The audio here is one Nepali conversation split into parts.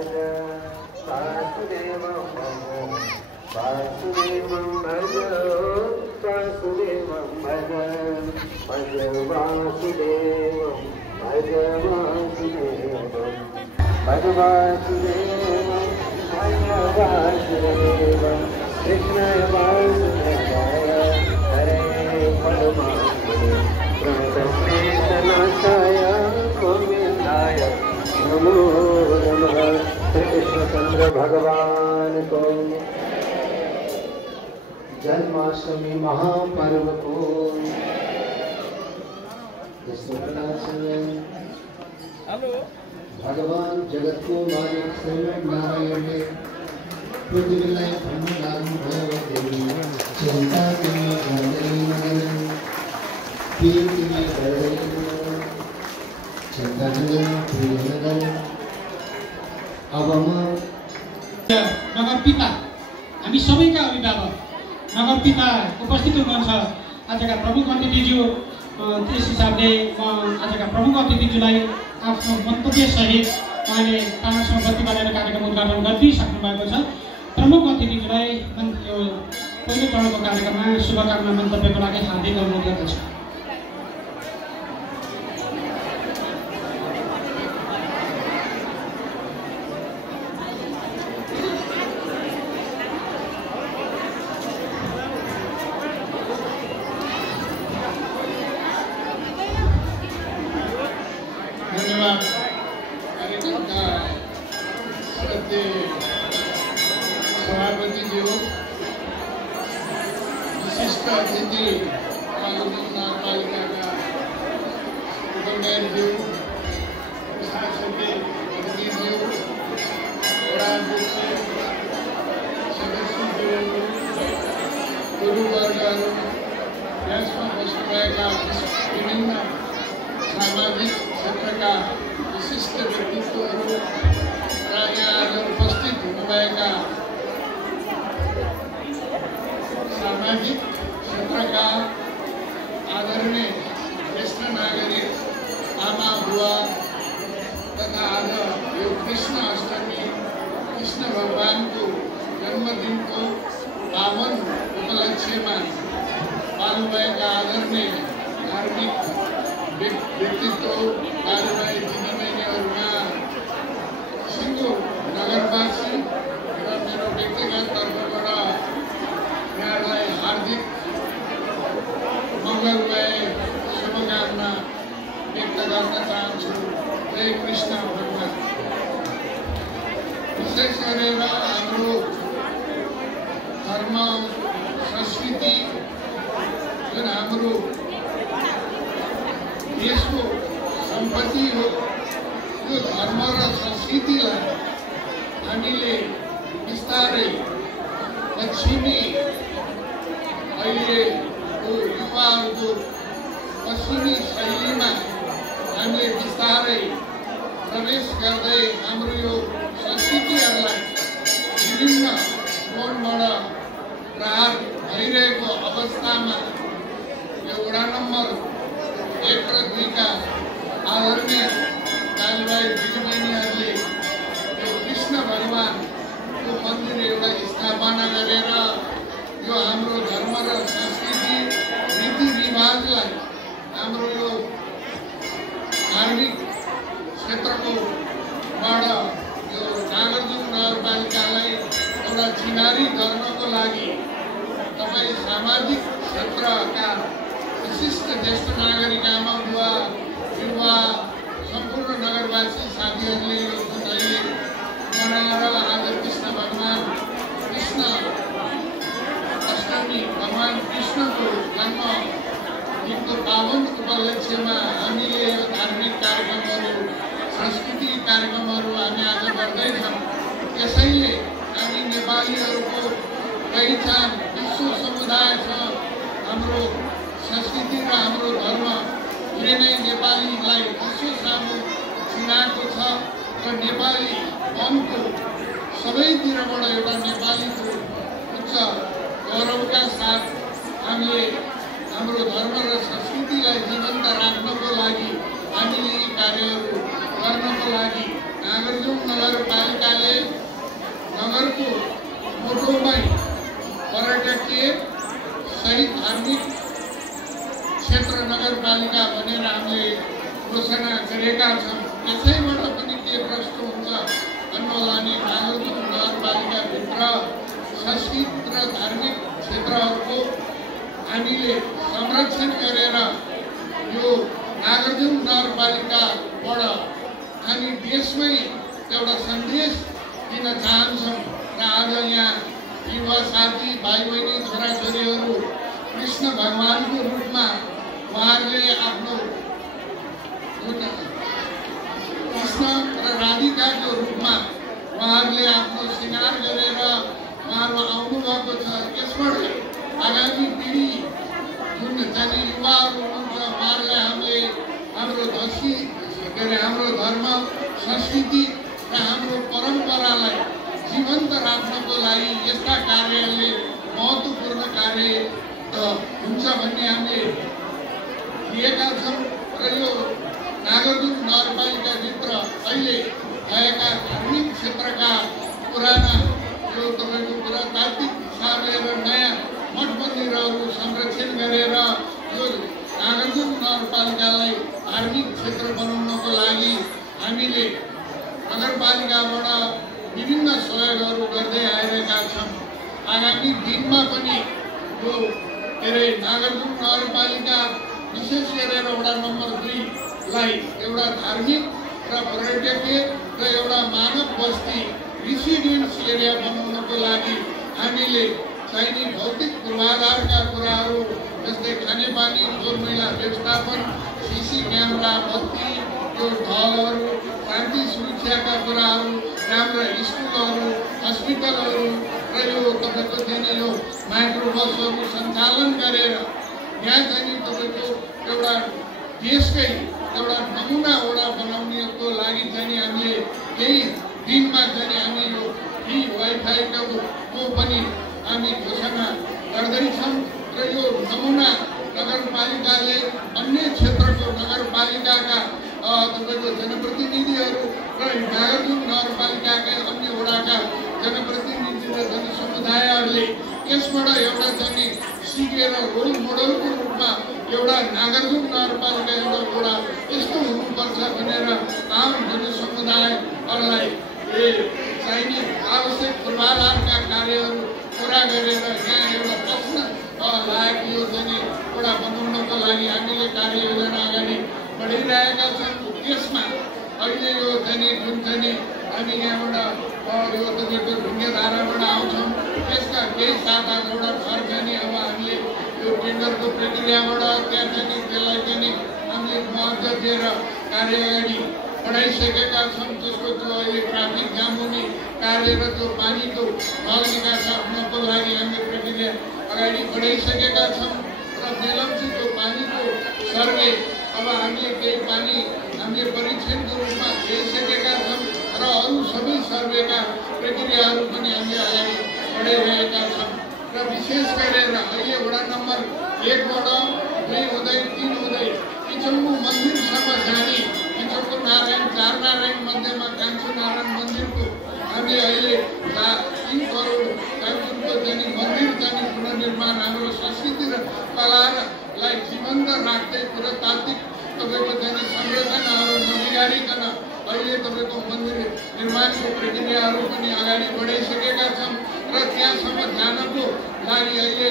भज वासुदेवं वासुदेवं भज वासुदेवं भज भज वासुदेवं भज वासुदेवं भज वासुदेवं भज वासुदेवं कृष्णाय वासुदेवाय हरे परमात्मने प्रणतमेतनाथाय गोविन्दाय नमो नमः। श्री कृष्णचंद्र भगवान को जन्माष्टमी महापर्व को भगवान जगत को मालिक श्रीमन नारायण ने पृथ्वीलाई भन्न लाग्नु भयो देवी चिंता तिमी गर्दैन पीर तिमी गर्दैन चिंता गर्दैन पीर गर्दैन। अब म नगर पिता हामी सबैका अभिभावक नगर पिता उपस्थित हुनुहुन्छ आजका प्रमुख अतिथिज्यू। त्यस हिसाबले म आजका प्रमुख अतिथिज्यूलाई आफ्नो मन्तव्य सहित उहाँले तामासँग बत्ती बालेर कार्यक्रम उद्घाटन गरिदिइसक्नु भएको छ। प्रमुख अतिथिज्यूलाई यो पहिलो चरणको कार्यक्रममा शुभकामना मन्तव्यको लागि हार्दिक अनुरोध गर्दछु। सामाजिक क्षेत्रका विशिष्ट व्यक्तित्वहरू र यहाँ आज उपस्थित हुनुभएका सामाजिक क्षेत्रका आदरणीय ज्येष्ठ नागरिक आमा बुवा तथा आज यो कृष्ण अष्टमी कृष्ण भगवानको जन्मदिनको पावन उपलक्ष्यमा पाल्नुभएका आदरणीय धार्मिक व्यक्तित्व दाजुभाइ दिदीबहिनीहरूमा सिङ्गो नगरवासी र मेरो व्यक्तिगत तर्फबाट यहाँलाई हार्दिक मङ्गलमय शुभकामना व्यक्त गर्न चाहन्छु। जय कृष्ण भगवान। विशेष गरेर हाम्रो धर्म संस्कृति जुन हाम्रो देशको सम्पत्ति हो त्यो धर्म र संस्कृतिलाई हामीले बिस्तारै पश्चिमी अहिलेको युवाहरूको पश्चिमी शैलीमा हामीले बिस्तारै प्रवेश गर्दै हाम्रो यो संस्कृतिहरूलाई विभिन्न कोणबाट प्रहार भइरहेको अवस्थामा यो वडा नम्बर 1 र 2 का आदरणीय दाजुभाइ दिदीबहिनीहरूले यो कृष्ण भगवानको मन्दिर एउटा स्थापना गरेर यो हाम्रो धर्म र संस्कृति रीतिरिवाजलाई हाम्रो यो धार्मिक क्षेत्रकोबाट यो नागरजुङ नगरपालिकालाई एउटा चिनारी गर्नको लागि तपाईँ सामाजिक क्षेत्रका विशिष्ट ज्येष्ठ नागरिक आमा बुवा युवा सम्पूर्ण नगरवासी साथीहरूले यो जुन अहिले मनाएर आज कृष्ण भगवान कृष्ण अष्टमी भगवान कृष्णको जन्म दिनको पावन उपलक्ष्यमा हामीले यो धार्मिक कार्यक्रमहरू सांस्कृतिक कार्यक्रमहरू हामी आज गर्दैछौँ। त्यसैले हामी नेपालीहरूको पहिचान विश्व समुदायसँग हाम्रो संस्कृति र हाम्रो धर्म पुरै नै नेपालीलाई विश्व सामु चिनाएको छ र नेपाली मनको सबैतिरबाट एउटा नेपालीको उच्च गौरवका साथ हामीले हाम्रो धर्म र संस्कृतिलाई जीवन्त राख्नको लागि हामीले यी कार्यहरू गर्नको लागि नागरजुङ नगरपालिकाले नगरपालिका भनेर हामीले घोषणा गरेका छौँ। यसैबाट पनि के प्रश्न हुन्छ भन्नुहोला नि, नागरजुङ नगरपालिकाभित्र संस्कृत र धार्मिक क्षेत्रहरूको हामीले संरक्षण गरेर यो नागरजुङ नगरपालिकाबाट हामी देशमै एउटा सन्देश दिन चाहन्छौँ र आज यहाँ युवा साथी भाइ बहिनी छोराछोरीहरू कृष्ण भगवानको रूपमा उहाँहरूले आफ्नो कृष्ण र राधिकाको रूपमा उहाँहरूले आफ्नो श्रृङ्गार गरेर उहाँहरू आउनुभएको छ। यसबाट आगामी पिँढी जुन चाहिँ युवाहरू हुनुहुन्छ उहाँहरूलाई हामीले हाम्रो हाम्रो धर्म संस्कृति र हाम्रो परम्परालाई जीवन्त राख्नको लागि यस्ता कार्यले महत्त्वपूर्ण कार्य हुन्छ भन्ने हामीले लिएका छौँ र यो नागरजुङ नगरपालिकाभित्र अहिले भएका धार्मिक क्षेत्रका पुराना यो तपाईँको पुरातात्विक हिसाबले र नयाँ मठ मन्दिरहरू संरक्षण गरेर यो नागरजुङ नगरपालिकालाई धार्मिक क्षेत्र बनाउनको लागि हामीले नगरपालिकाबाट विभिन्न सहयोगहरू गर्दै आइरहेका छौँ। आगामी दिनमा पनि यो नागरजुङ नगरपालिका विशेष गरेर वडा नम्बर 2 लाई एउटा धार्मिक र पर्यटकीय र एउटा मानव बस्ती रेसिडेन्स एरिया बनाउनको लागि हामीले चाहिने भौतिक पूर्वाधारका कुराहरू जस्तै खानेपानी फोहोर मैला व्यवस्थापन, सीसी क्यामेरा, बत्ती, यो ढलहरू, शान्ति सुरक्षाका कुराहरू, राम्रा स्कुलहरू, हस्पिटलहरू र यो तपाईँको चाहिँ यो माइक्रो बसहरू सञ्चालन गरेर यहाँ चाहिँ तपाईँको एउटा देशकै एउटा नमुना वडा बनाउनेको लागि चाहिँ हामीले केही दिनमा चाहिँ हामी यो फ्री वाइफाईको पनि हामी घोषणा गर्दैछौँ र यो नमुना नगरपालिकाले अन्य क्षेत्रको नगरपालिकाका तपाईँको जनप्रतिनिधिहरू र नागरजुङ नगरपालिकाका अन्य वडाका जनप्रतिनिधि र जनसमुदायहरूले यसबाट एउटा चाहिँ सिकेर रोल मोडलको रूपमा एउटा नागरजुङ नगरपालिका एउटा वडा यस्तो हुनुपर्छ भनेर आम जनसमुदायहरूलाई चाहिने आवश्यक पूर्वाधारका कार्यहरू पुरा गरेर यहाँ एउटा बस्न लायक यो चाहिँ वडा बनाउनको लागि हामीले कार्ययोजना अगाडि बढिरहेका छौँ। त्यसमा अहिले यो चाहिँ जुन चाहिँ हामी यहाँबाट यो तपाईँको ढुङ्गेधाराबाट आउँछौँ त्यसका केही 7-8वटा घर चाहिँ अब हामीले यो टेन्डरको प्रक्रियाबाट त्यहाँ चाहिँ त्यसलाई चाहिँ हामीले मुआवजा दिएर कार्य अगाडि बढाइसकेका छौँ। त्यसको त्यो अहिले ट्राफिक जाम हुने कार्य र त्यो पानीको ढल निकासाको लागि हामीले प्रक्रिया अगाडि बढाइसकेका छौँ र बेलम्ची त्यो पानीको सर्वे अब हामीले केही पानी हामीले परीक्षणको रूपमा ल्याइसकेका छौँ र अरू सबै सर्वेका प्रक्रियाहरू पनि हामीले अगाडि बढाइरहेका छौँ र विशेष गरेर अहिले वडा नम्बर 1 बाट 2 हुँदै 3 हुँदै पिछौको मन्दिरसम्म जाने पिछौको नारायण 4 नारायण मध्येमा कान्छो नारायण मन्दिरको हामीले अहिले 3 करोड कान्छोको चाहिँ मन्दिर चाहिँ पुनर्निर्माण हाम्रो संस्कृति र कलालाई जीवन्त राख्दै पुरातात्विक तपाईँको चाहिँ संरचनाहरू नबिगारिकन अहिले तपाईँको मन्दिर निर्माणको प्रक्रियाहरू पनि अगाडि बढाइसकेका छौँ र त्यहाँसम्म जानको लागि अहिले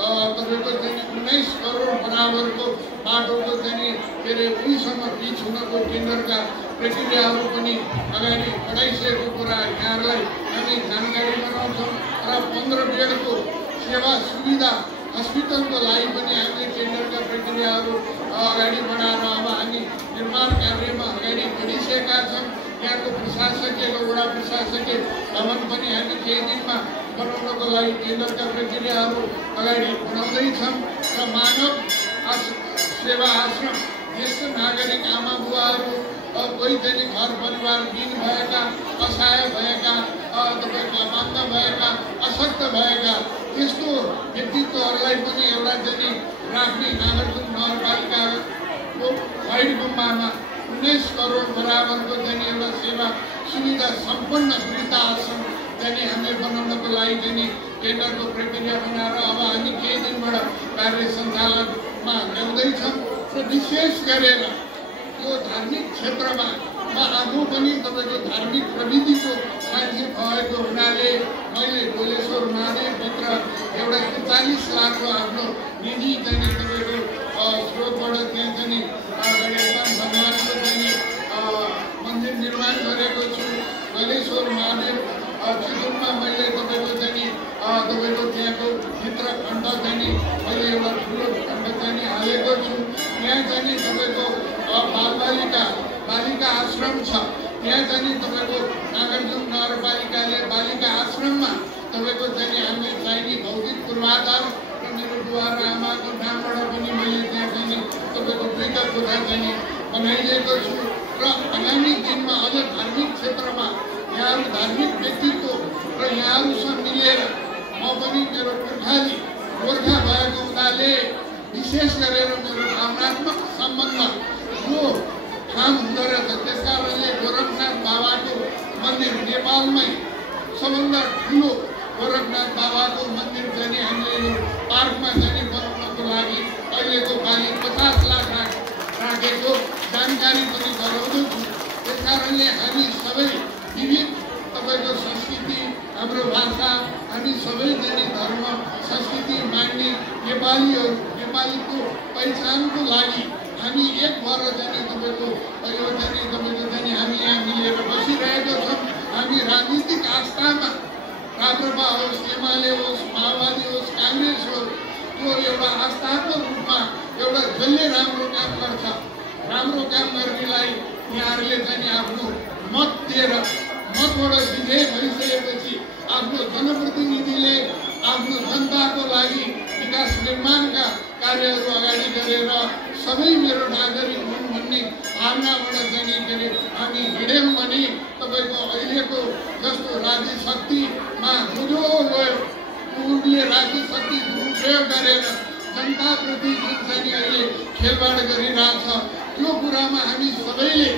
तपाईँको चाहिँ 19 करोड बराबरको बाटोको चाहिँ के अरे उहीसम्म पिच हुनको टेन्डरका प्रक्रियाहरू पनि अगाडि बढाइसकेको कुरा यहाँहरूलाई हामी जानकारी गराउँछौँ र 15 बेडको सेवा सुविधा हस्पिटलको लागि पनि हामीले टेन्डरका प्रक्रियाहरू अगाडि बढाएर अब हामी निर्माण कार्यमा अगाडि बढिसकेका छौँ। यहाँको प्रशासकीय वडा प्रशासकीय भवन पनि हामी केही दिनमा बनाउनको लागि टेन्डरका प्रक्रियाहरू अगाडि बढाउँदैछौँ र मानव सेवा आश्रम ज्येष्ठ नागरिक आमा बुवाहरू कोही चाहिँ घर परिवार विहीन भएका, असहाय भएका, तपाईँको अमान्त भएका, अशक्त भएका त्यस्तो व्यक्तित्वहरूलाई पनि एउटा चाहिँ राख्ने नागरजुङ नगरपालिकाको वाइड गुम्बामा 19 करोड बराबरको चाहिँ एउटा सेवा सुविधा सम्पन्न वृद्ध आश्रम चाहिँ हामीले बनाउनको लागि चाहिँ टेन्डरको प्रक्रिया बनाएर अब हामी केही दिनबाट कार्य सञ्चालनमा ल्याउँदैछौँ विशेष गरेर यो धार्मिक क्षेत्रमा म आफू पनि तपाईँको धार्मिक प्रविधिको मान्छे भएको हुनाले मैले डोलेश्वर महादेवभित्र एउटा 41 लाखको आफ्नो निजी चाहिँ तपाईँको स्रोतबाट त्यहाँ चाहिँ गणेश भगवानको चाहिँ मन्दिर निर्माण गरेको छु। डोलेश्वर महादेव चितवनमा मैले तपाईँको चाहिँ तपाईँको त्यहाँको भित्र खण्ड चाहिँ मैले एउटा ठुलो खण्ड चाहिँ हालेको छु। त्यहाँ चाहिँ तपाईँको बालिका आश्रम छ। त्यहाँ चाहिँ तपाईँको नागार्जुन नगरपालिकाले बालिका आश्रममा तपाईँको चाहिँ हामीले चाहिने भौतिक पूर्वाधार र मेरो बुवा र आमाको नामबाट पनि मैले त्यहाँ चाहिँ तपाईँको दुईटा कोठा चाहिँ बनाइदिएको छु। र आगामी दिनमा अझ धार्मिक क्षेत्रमा यहाँहरू धार्मिक व्यक्तित्व र यहाँहरूसँग मिलेर म पनि मेरो पुर्खाली गोर्खा भएको हुनाले विशेष गरेर मेरो भावनात्मक सम्बन्ध यो ठाउँ हुँदो रहेछ। त्यस कारणले गोरखनाथ बाबाको मन्दिर नेपालमै सबभन्दा ठुलो गोरखनाथ बाबाको मन्दिर चाहिँ हामीले यो पार्कमा चाहिँ बनाउनको लागि अहिलेको पालि 50 लाख राखेको जानकारी पनि गराउँदैछु। त्यस कारणले हामी सबै विविध तपाईँको संस्कृति हाम्रो भाषा हामी सबै चाहिँ धर्म संस्कृति मान्ने नेपालीहरू नेपालीको पहिचानको लागि हामी एक भएर चाहिँ तपाईँको यो चाहिँ तपाईँको चाहिँ हामी यहाँ मिलेर बसिरहेको छौँ। हामी राजनीतिक आस्थामा राप्रपा होस् एमाले होस् माओवादी होस् काङ्ग्रेस होस् त्यो एउटा आस्थाको रूपमा एउटा जसले राम्रो काम गर्छ राम्रो काम गर्नेलाई यहाँहरूले चाहिँ आफ्नो मत दिएर मतबाट विजय भइसकेपछि आफ्नो जनप्रतिनिधिले आफ्नो जनताको लागि विकास निर्माणका कार्यहरू अगाडि गरेर सबै मेरो नागरिक हुन् भन्ने भावनाबाट चाहिँ के अरे हामी हिँड्यौँ भने तपाईँको अहिलेको जस्तो राज्य शक्तिमा जो गयो उनले राज्य शक्ति दुरुपयोग गरेर जनताप्रति जुन चाहिँ अहिले खेलवाड गरिरहेछ त्यो कुरामा हामी सबैले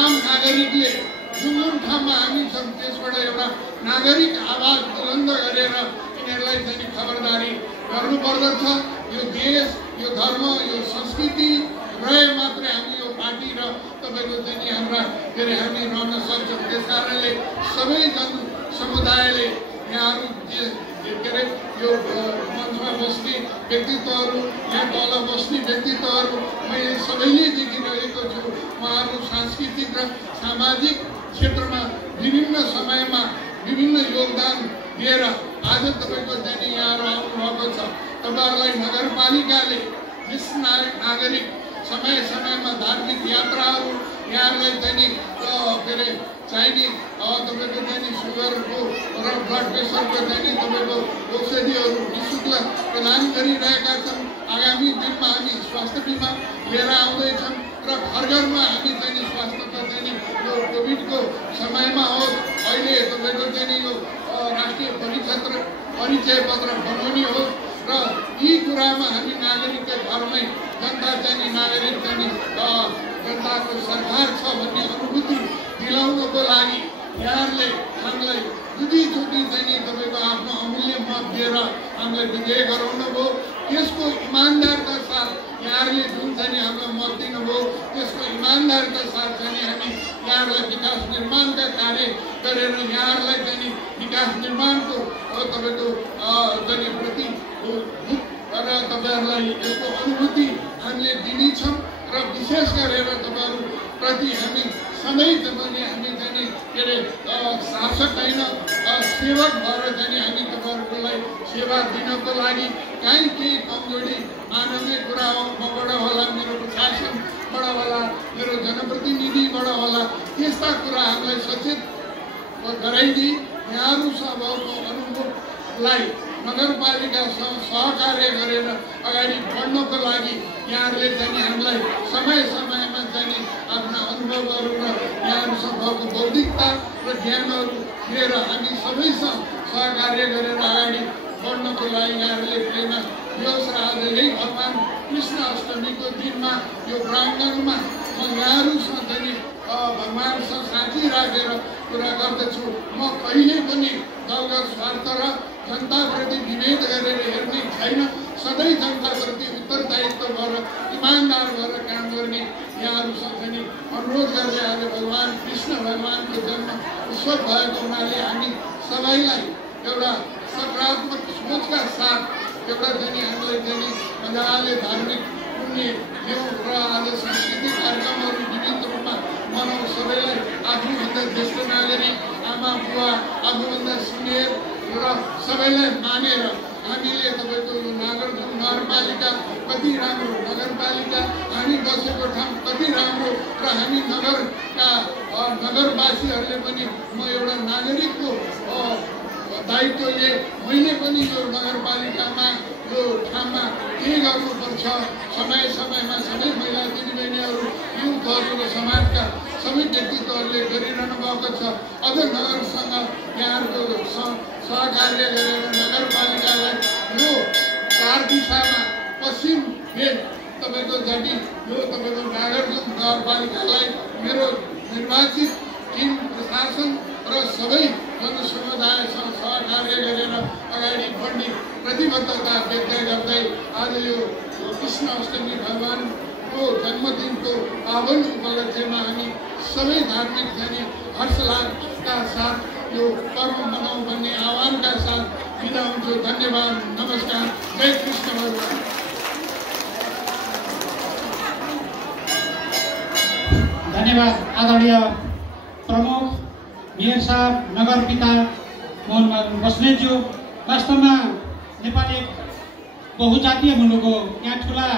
आम नागरिकले जुन ठाउँमा हामी छौँ त्यसबाट एउटा नागरिक आवाज बुलन्द गरेर यिनीहरूलाई चाहिँ खबरदारी गर्नुपर्दछ। यो देश यो धर्म यो संस्कृति रहे मात्रै हामी यो पार्टी र तपाईँको चाहिँ हाम्रा के अरे हामी रहन सक्छौँ। त्यस कारणले सबै जन समुदायले यहाँहरू के अरे यो मञ्चमा बस्ने व्यक्तित्वहरू यहाँ तल बस्ने व्यक्तित्वहरू मैले सबैले देखिरहेको छु। उहाँहरू सांस्कृतिक र सामाजिक क्षेत्रमा विभिन्न समयमा विभिन्न योगदान दिएर आज तपाईँको चाहिँ यहाँहरू आउनुभएको छ। तपाईँहरूलाई नगरपालिकाले यस नागरिक समय समयमा धार्मिक यात्राहरू यहाँहरूलाई चाहिँ के अरे चाहिने तपाईँको चाहिँ सुगरको र ब्लड प्रेसरको चाहिँ तपाईँको औषधिहरू निःशुल्क प्रदान गरिरहेका छौँ। आगामी दिनमा हामी स्वास्थ्य बिमा लिएर आउँदैछौँ र घर घरमा हामी चाहिँ स्वास्थ्यको चाहिँ यो कोभिडको समयमा होस् अहिले तपाईँको चाहिँ यो राष्ट्रिय परिचय पत्र बनाउने होस् र यी कुरामा हामी नागरिकको घरमै जनता चाहिँ नागरिक चाहिँ जनताको सरकार छ भन्ने अनुभूति दिलाउनको लागि यहाँहरूले हामीलाई दुईचोटि चाहिँ तपाईँको आफ्नो अमूल्य मत दिएर हामीलाई विजय गराउनु भयो। त्यसको इमान्दारका साथ यहाँहरूले जुन चाहिँ हामीलाई मत दिनुभयो त्यसको इमान्दारका साथ चाहिँ हामी यहाँहरूलाई विकास निर्माणका कार्य गरेर यहाँहरूलाई चाहिँ विकास निर्माणको तपाईँको चाहिँ प्रति र तपाईँहरूलाई यसको अनुभूति हामीले दिनेछौँ र विशेष गरेर तपाईँहरूप्रति हामी सधैँ तपाईँले हामी चाहिँ के अरे शासक होइन सेवक भएर चाहिँ हामी तपाईँहरूलाई सेवा दिनको लागि काहीँ केही कमजोरी मानवीय कुरा मबाट होला मेरो प्रशासनबाट होला मेरो जनप्रतिनिधिबाट होला त्यस्ता कुरा हामीलाई सचेत गराइदिए यहाँहरूसँग भएको अनुभवलाई नगरपालिकासँग सहकार्य गरेर अगाडि बढ्नको लागि यहाँहरूले चाहिँ हामीलाई समय समयमा चाहिँ आफ्ना अनुभवहरू र यहाँहरूसँग भएको बौद्धिकता र ज्ञानहरू लिएर हामी सबैसँग सहकार्य गरेर अगाडि बढ्नको लागि यहाँहरूले प्रेरणा दियोस् र आज यही भगवान् कृष्ण अष्टमीको दिनमा यो प्राङ्गणमा म यहाँहरूसँग चाहिँ भगवान्सँग साँची राखेर कुरा गर्दछु। म कहिले पनि दलगत स्वार्थ र जनताप्रति विभेद गरेर हेर्ने छैन। सधैँ जनताप्रति उत्तरदायित्व भएर इमान्दार भएर काम गर्ने यहाँहरूसँग नि अनुरोध गर्दै आज भगवान् कृष्ण भगवानको जन्म उत्सव भएको हुनाले हामी सबैलाई एउटा सकारात्मक सोचका साथ एउटा चाहिँ हामीलाई चाहिँ मजाले धार्मिक पुण्य लियौँ र आज सांस्कृतिक कार्यक्रमहरू विभिन्न रूपमा मनाउँ। सबैलाई आफूभन्दा ज्येष्ठ नागरिक आमा बुवा आफूभन्दा सिनियर र सबैलाई मानेर हामीले तपाईँको यो नागरजुङ नगरपालिका कति राम्रो नगरपालिका, हामी बसेको ठाउँ कति राम्रो र हामी नगरका नगरवासीहरूले पनि म एउटा नागरिकको दायित्वले मैले पनि यो नगरपालिकामा यो ठाउँमा के गर्नुपर्छ समय समयमा सबै महिला दिदीबहिनीहरू युथहरू र समाजका सबै व्यक्तित्वहरूले गरिरहनु भएको छ। अझ नगरसँग यहाँहरूको सहकार्य गरेर नगरपालिकालाई यो 4 दिशामा पश्चिम भेग तपाईँको जति यो तपाईँको नागरजुङ नगरपालिकालाई मेरो निर्वाचित टिम प्रशासन र सबै जनसमुदायसँग सहकार्य गरेर अगाडि बढ्ने प्रतिबद्धता व्यक्त गर्दै आज यो कृष्ण अष्टमी भगवानको जन्मदिनको पावन उपलक्ष्यमा हामी सबै धार्मिक जाने हर्षोल्लासका साथ यो पर्व मनाउँ भन्ने आह्वानका साथ बिदा हुन्छु। धन्यवाद, नमस्कार, जय कृष्ण भगवान। धन्यवाद आदरणीय प्रमुख मेयर साहब नगर पिता मोहन बस्नेतज्यू। वास्तवमा नेपाल एक बहुजातीय मुलुक हो। यहाँ ठुला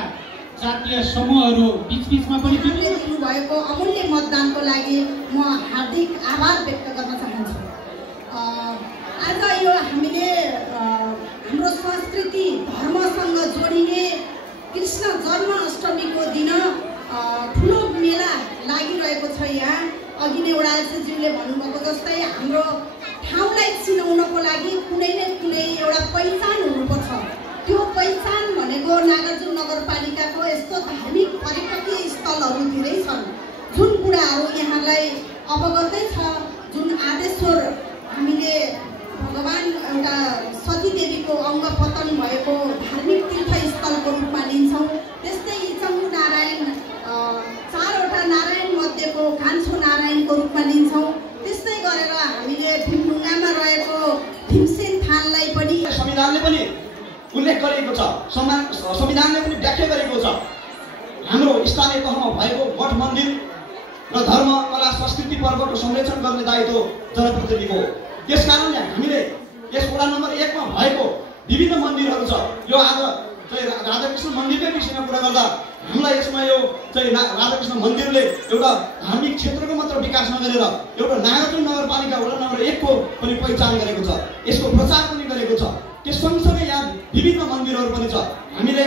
जातीय समूहहरू बीचमा पनि दिनुभएको अमूल्य मतदानको लागि म हार्दिक आभार व्यक्त गर्न चाहन्छु। आज यो हामीले हाम्रो संस्कृति धर्मसँग जोडिने कृष्ण जन्माष्टमीको दिन ठुलो मेला लागिरहेको छ। यहाँ अघि नै उडाल्छज्यूले भन्नुभएको जस्तै हाम्रो ठाउँलाई चिनाउनको लागि कुनै न कुनै एउटा पहिचान हुनुपर्छ। त्यो पहिचान भनेको नागरजुङ नगरपालिकाको यस्तो धार्मिक पर्यटकीय स्थलहरू धेरै छन् जुन कुराहरू यहाँलाई अवगतै छ। जुन आदेश्वर हामीले भगवान एउटा सतीदेवीको अङ्ग पतन भएको धार्मिक तीर्थस्थलको रूपमा लिन्छौँ। त्यस्तै इचङ्गु नारायण 4वटा नारायण मध्येको कान्छो नारायणको रूपमा लिन्छौँ। त्यस्तै गरेर हामीले भीमढुङ्गामा रहेको भीमसेन थानलाई पनि संविधानले पनि उल्लेख गरेको छ, संविधानले पनि व्याख्या गरेको छ। हाम्रो स्थानीय तहमा भएको मठ मन्दिर र धर्म कला संस्कृति पर्वको संरक्षण गर्ने दायित्व जनप्रतिनिधिको हो। त्यसकारणले हामीले यस वडा नम्बर 1 मा भएको विभिन्न मन्दिरहरू छ। यो आज चाहिँ राधाकृष्ण मन्दिरकै विषयमा कुरा गर्दा हामीलाई यसमा यो चाहिँ राधाकृष्ण मन्दिरले एउटा धार्मिक क्षेत्रको मात्र विकास नगरेर एउटा नागरजुङ नगरपालिका वडा नम्बर 1 को पनि पहिचान गरेको छ, यसको प्रचार पनि गरेको छ। त्यस सँगसँगै यहाँ विभिन्न मन्दिरहरू पनि छ। हामीले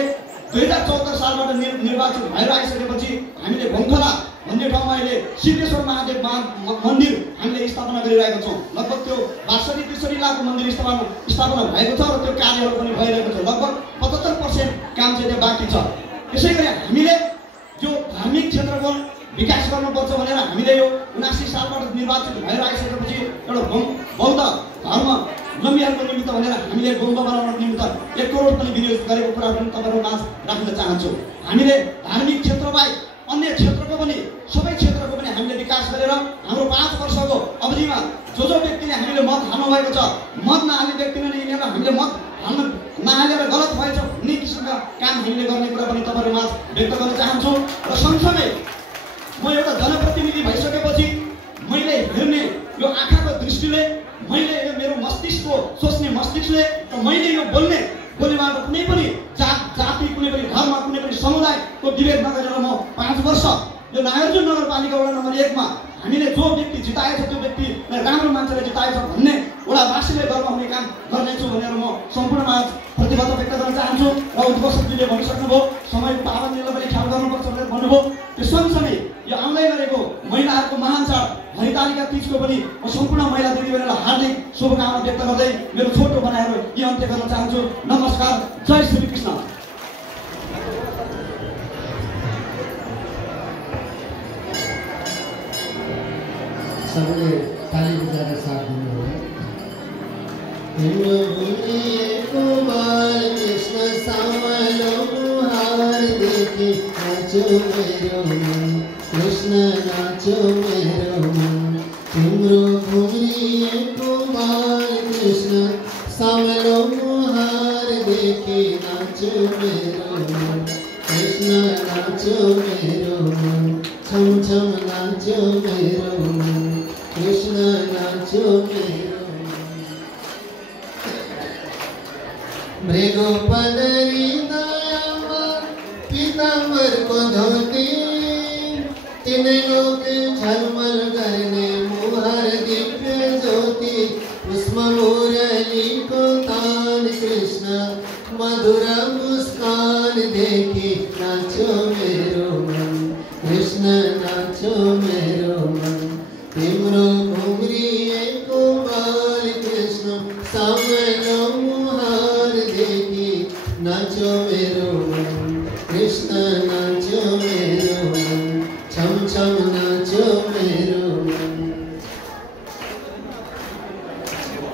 2014 सालबाट निर्वाचित भएर आइसकेपछि हामीले भोङखला भन्ने ठाउँमा अहिले सिद्धेश्वर महादेव मन्दिर हामीले स्थापना गरिरहेका छौँ। लगभग त्यो 62-63 लाखको मन्दिर स्थापना भएको छ र त्यो कार्यहरू पनि भइरहेको छ। लगभग 75% काम चाहिँ त्यहाँ बाँकी छ। त्यसै गरी हामीले यो धार्मिक क्षेत्रको विकास गर्नुपर्छ भनेर हामीले यो 79 सालबाट निर्वाचित भएर आइसकेपछि एउटा बौद्ध धर्म लम्बीहरूको निमित्त भनेर हामीले गुम्बा बनाउनको निमित्त 1 करोड पनि विनियोग गरेको कुरा पनि तपाईँहरू माझ राख्न चाहन्छु। हामीले धार्मिक क्षेत्रबाहेक अन्य क्षेत्रको पनि सबै क्षेत्रको पनि हामीले विकास गरेर हाम्रो 5 वर्षको अवधिमा जो व्यक्तिले हामीले मत हाल्नु भएको छ, मत नहाल्ने व्यक्तिले यिनीहरू हामीले मत हाल्न नहालेर गलत भएछ भन्ने किसिमका काम हामीले गर्ने कुरा पनि तपाईँहरू माझ व्यक्त गर्न चाहन्छु। र सँगसँगै म एउटा जनप्रतिनिधि भइसकेपछि मैले हेर्ने यो आँखाको दृष्टिले, मैले यो मेरो मस्तिष्कको सोच्ने मस्तिष्कले र मैले यो बोल्नेबाट कुनै पनि जाति कुनै पनि धर्म कुनै पनि समुदायको विभेद नगरेर म 5 वर्ष यो नागरजुङ नगरपालिका वडा नम्बर 1 मा हामीले जो व्यक्ति जिताएछ त्यो व्यक्ति राम्रो मान्छेले जिताएछ भन्ने वडावासीले गर्व हुने काम गर्नेछु भनेर म सम्पूर्णमा प्रतिबद्धता व्यक्त गर्न चाहन्छु। र उद्घोषकजीले भनिसक्नुभयो समयको पाबन्दीलाई पनि ख्याल गर्नुपर्छ भनेर भन्नुभयो। त्यो सँगसँगै यो आउँदै गरेको महिलाहरूको महान चाड हरितालिका तीजको पनि म सम्पूर्ण महिला दिदीबहिनीलाई हार्दिक शुभकामना व्यक्त गर्दै मेरो छोटो बनाएर यी अन्त्य गर्न चाहन्छु। नमस्कार, जय श्री कृष्ण। सबैले ताली बजाएर साथ दिनुभयो। कृष्ण सामलो मुहार देखे नाचो मेरो मन कृष्ण नाचो मेरो मन तिम्रो घुम्रिएको बाल कृष्ण सामलो मुहार देखे नाचो मेरो मन कृष्ण नाचो मेरो मन छम छम नाचो मेरो मन कृष्ण नाचो मेरो मृगो पदरी दयामा पीताम्बरको धोती तीन लोक झलमल गर्ने मुहार दिव्य ज्योति पुष्प मुरलीको तान कृष्ण मधुर मुस्कान देखि नाचो मेरो मन कृष्ण नाचो मेरो मन तिम्रो घुम्रिएको बाल कृष्ण सामलो मुहार देखि नाचो मेरो मन कृष्ण नाचो मेरो मन छम छम नाचो मेरो मन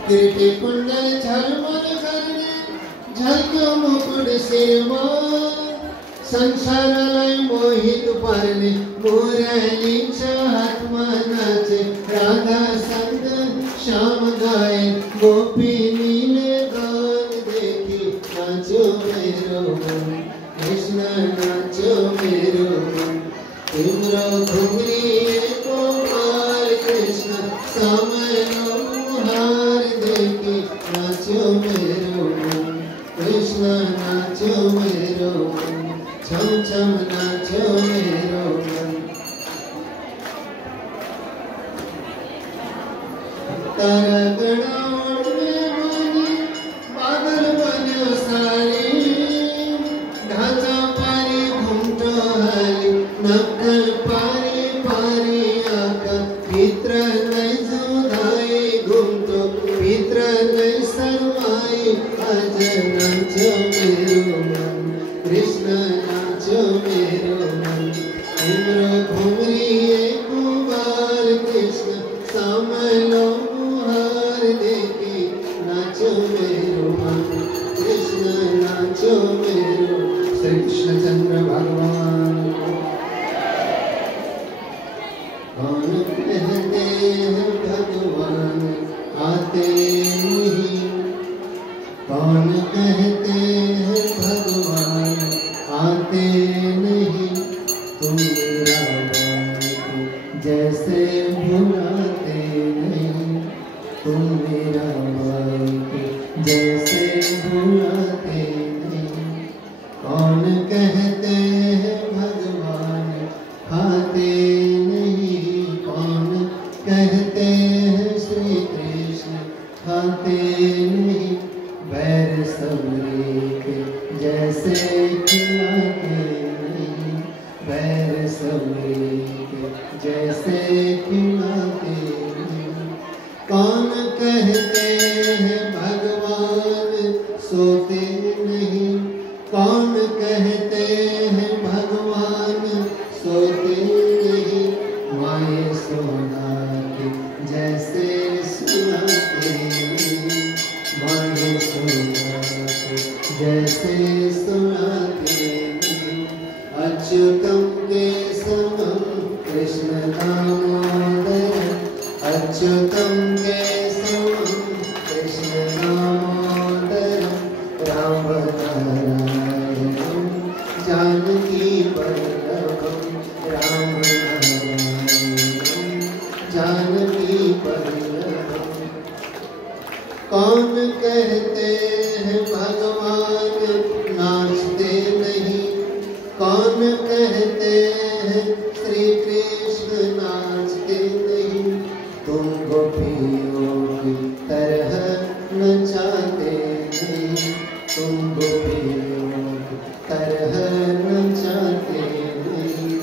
किरीटी कुण्डल झलमल गर्ने झल्क्यो मुकुट शिरमा संसारलाई मोहित पार्ने मुरली हातमा नाचे राधा संत श्याम गाए गोपिनीले गान देखि नाचो मेरो मन कृष्ण नाचो मेरो मन तिम्रो घुम्रिएको बाल कृष्ण सामलो मुहार देखि नाचो मेरो मन कृष्ण नाचो मेरो मन छम छम नाचो मेरो मन तारा गणा उड्ने बनी बादल बन्यो सारी ढाँचा पारी घुम्टो हाली नक्कल पारी पारी आँखा भित्र नै जुधाई घुम्टो भित्र नै शर्माई आज नाचो मेरो मन कृष्ण नाचो मेरो मन तिम्रो घुम्रिएको बाल कृष्ण सामलो मुहार देखि नाचो मेरो मन कृष्ण नाचो मेरो श्री कृष्णचंद्र भगवान कौन कहते हैं भगवान आते नहीं कौन कहते हैं भगवान आते नहीं तुम मेरा भाई जैसे भुलाते नहीं तुम मेरा भाई जैसे भुलाते नहीं कौन कहते हैं भगवान खाते नहीं कौन कहते हैं श्री कृष्ण खाते नहीं बैर सबरी के जैसे खिलाते नहीं बैर सबरी के जैसे खिलाते नहीं कौन कहते हैं भगवान सोते नहीं कौन कहते हैं भगवान सोते नहीं माए सोना के जैसे सुनाते नहीं माए सोना के जैसे सुनाते नहीं अच्युतम के समम कृष्ण दामोदर अच्युतम के समम कृष्ण दामोदर राम नारायण जानकी वल्लभम राम नारायण जानकी वल्लभम कौन कहते हैं भगवान नाचते नहीं कौन कहते हैं श्री कृष्ण नाचते नहीं तुम गोपियों की तरह नचाते नहीं तुम गोपियों की तरह नचाते नहीं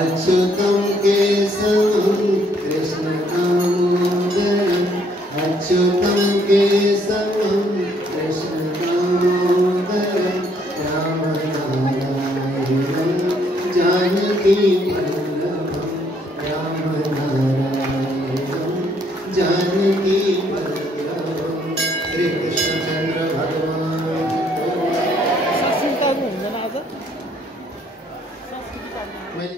अच्युतम के समम कृष्ण दामोदर अच्युतम के समम कृष्ण दामोदर राम नारायण जानकी वल्लभम राम नारायण जानकी वल्लभम श्री कृष्णचंद्र भगवान मैले